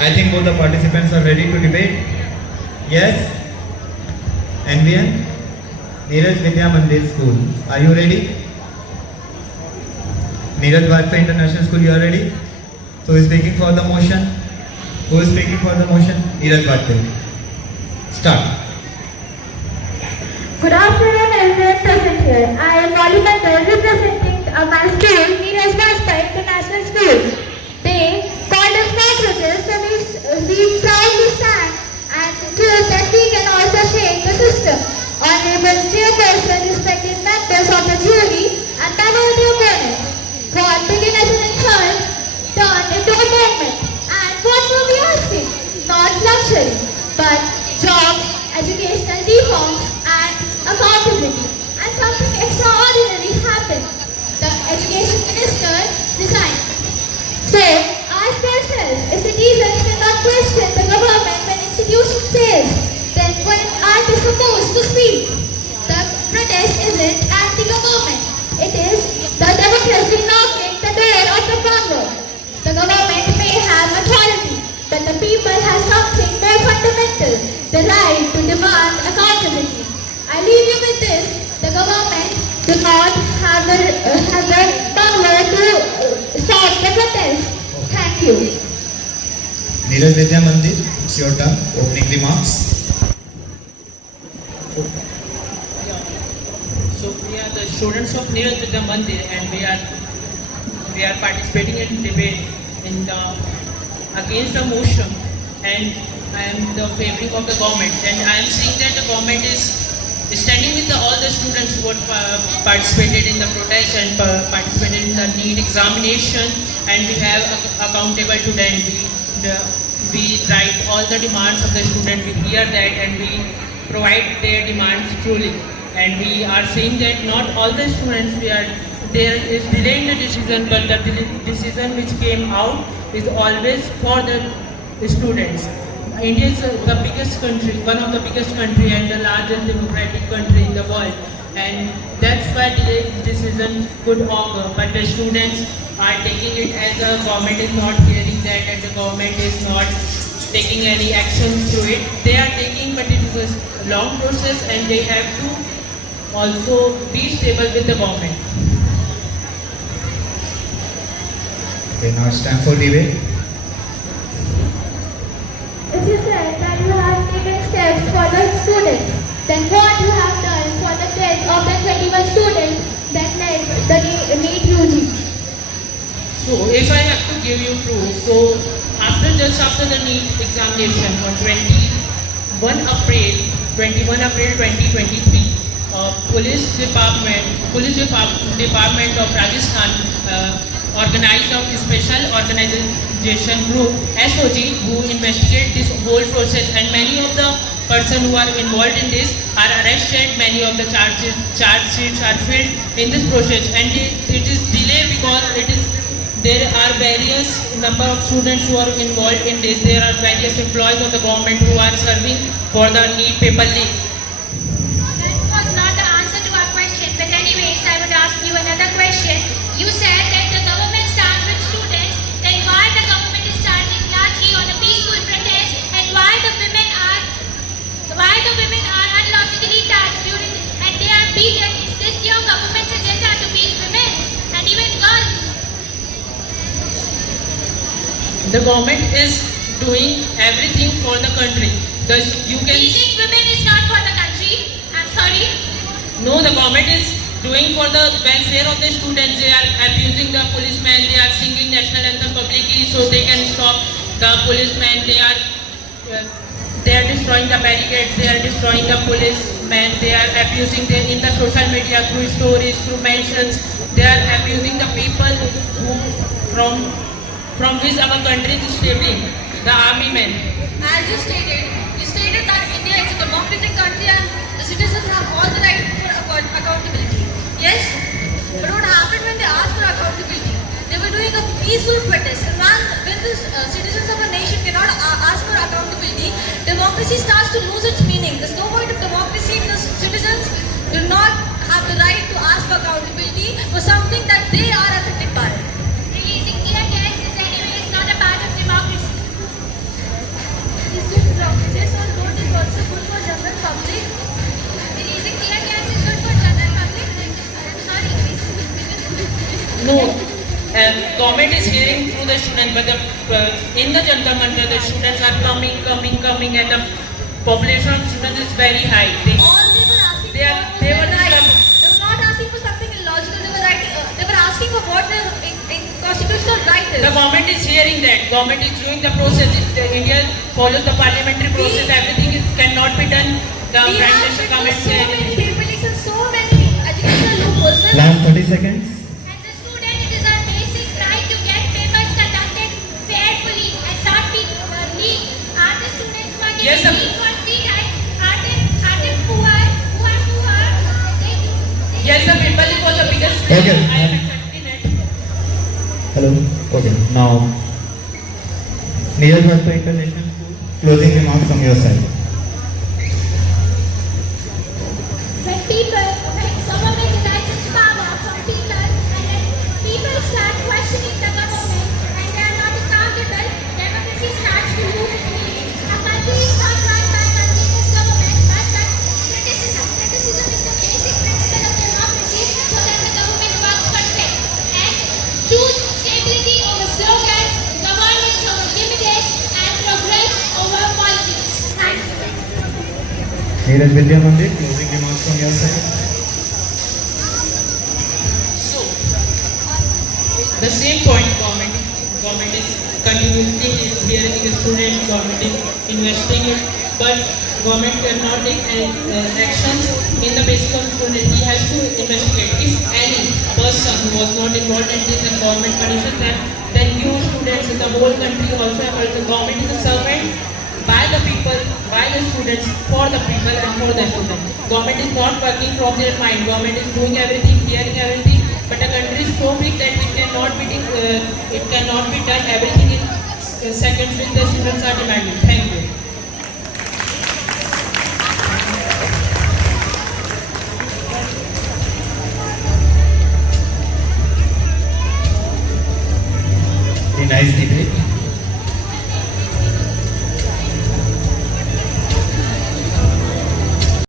I think both the participants are ready to debate. Yes? NVN? Neeraj Vidya Mandir School. Are you ready? Neeraj Vajpayee International School, you are ready? So who is speaking for the motion? Who is speaking for the motion? Neeraj Vajpayee. Start. Good afternoon, everyone present here. I am Molly representing my school, Neeraj Vajpayee International School. They called us cockroaches, so we proudly stand and prove that we can also shake the system. Honorable Chairperson, respected members of the jury, and minority opponents, what began as an insult turned into a moment. And what were we asking? Not luxury, but jobs, educational reforms, and accountability. And something extraordinary happened. The education minister resigned. So, ask yourself, if citizens cannot question the government when institution fails, then when are they supposed to speak? The protest isn't anti-government. It is the democracy knocking the door of the power. The government may have authority, but the people have something more fundamental, the right to demand accountability. I leave you with this. The government do not have the power to stop the protest. Thank you. Neeraj Vidya Mandir, it's your turn. Opening remarks. So we are the students of Neeraj Vidya Mandir, and we are participating in debate in the against the motion, and I am the favoring of the government, and I am saying that the government is standing with all the students who participated in the protest and participated in the NEET examination, and we have accountable to them. We write all the demands of the student, we hear that, and we provide their demands truly. And we are saying that not all the students, there is delaying the decision, but the decision which came out is always for the students. India is the biggest country, one of the biggest country and the largest democratic country in the world, and that's why delayed decision could occur. But the students are taking it as the government is not hearing that, and the government is not taking any action through it. They are taking, but it is a long process, and they have to also be stable with the government. Okay, now it's time for debate. If you said that you have taken steps for the students, then what you have done for the death of the 21 students that led the NEET UG? So if I have to give you proof, so just after the NEET examination on 21 April 2023, Police Department of Rajasthan organized a special organization group SOG who investigate this whole process, and many of the persons who are involved in this are arrested. Many of the charge sheets are filled in this process, and it is delayed because there are various number of students who are involved in this. There are various employees of the government who are serving for the NEET paper leak. That was not the answer to our question, but anyways, I would ask you another question. You said that the government stands with students, then why the government is charging Lachi on a peaceful protest, and why the women are unlogically taxed and they are beaten? Is this your government's agenda to beat women and even girls? The government is doing everything for the country. Beating women is not for the country. I'm sorry. No, the government is doing for the welfare of the students. They are abusing the policemen. They are singing national anthem publicly so they can stop the policemen. They are destroying the barricades. They are destroying the policemen. They are abusing them in the social media through stories, through mentions. They are abusing the people from which our country is stable, the army men. As you stated that India is a democratic country and the citizens have all the right for accountability. Yes, but what happened when they asked for accountability? They were doing a peaceful protest, and when the citizens of a nation cannot ask for accountability, democracy starts to lose its meaning. There's no point of democracy if the citizens do not have the right to ask for accountability for something that they are affected by. Releasing tear gas is anyways not a part of democracy. government is hearing through the students, but in the Jantar Mantar, the students are coming, and the population of students is very high. All they were asking They for are- was they their were right. just- They were not asking for something illogical. They were asking for what their constitutional right is. The government is hearing that. Government is doing the process. India follows the parliamentary process. Everything cannot be done. The We Prime have Minister witnessed comments so here. many difficulties and so many educational loopholes. Last 30 seconds. As a student, it is our basic right to get papers conducted fairly and not be leaked. Are the students who are Yes, getting sir. leaked for free time? Are they poor? Who are poor? Yes, the paper was the biggest. Okay. I am accepting it. Hello. Okay. Now, Neeraj Bhajpayee International School. Closing remarks from your side. When government derives its power from people and then people start questioning the government and they are not accountable, democracy starts to lose its meaning. A country is not run by continuous government but by criticism. Criticism is the basic principle of democracy so that the government works perfect. And choose stability over slogans, governance over gimmicks, and progress over politics. Thank you. Neeraj Vidya Mandir. Closing remarks from your side. So, the same point government is continuously hearing the student, government is investing it, but government cannot take actions in the basis of student. He has to investigate. If any person who was not involved in this and government punishes them, then new students in the whole country also have heard the government is a servant by the people, by the students, for the people and for the students. Government is not working from their mind. Government is doing everything, hearing everything, but the country is so big that it cannot be done everything in seconds which the students are demanding. Thank you. A nice debate.